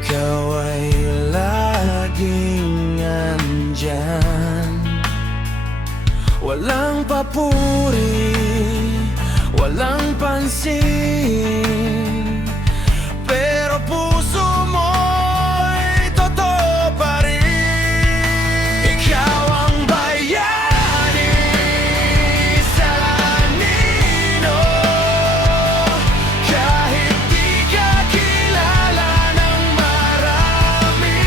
ikaw ay laging andyan. Walang papuri, walang pansin, pero puso mo'y totoo pa rin. Ikaw ang bayani sa anino, kahit di ka kilala ng marami.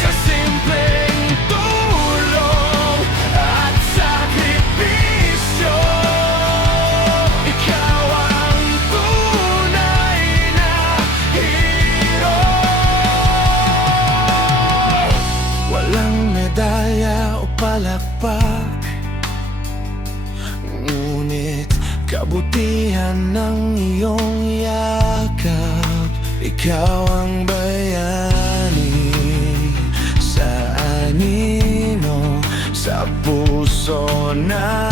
Sa simpleng tulong at sakripisyo, ikaw ang tunay na hero. Walang medalya o palakpak, ngunit kabutihan ng iyong yakap. Ikaw ang bayani sa anino, sa puso na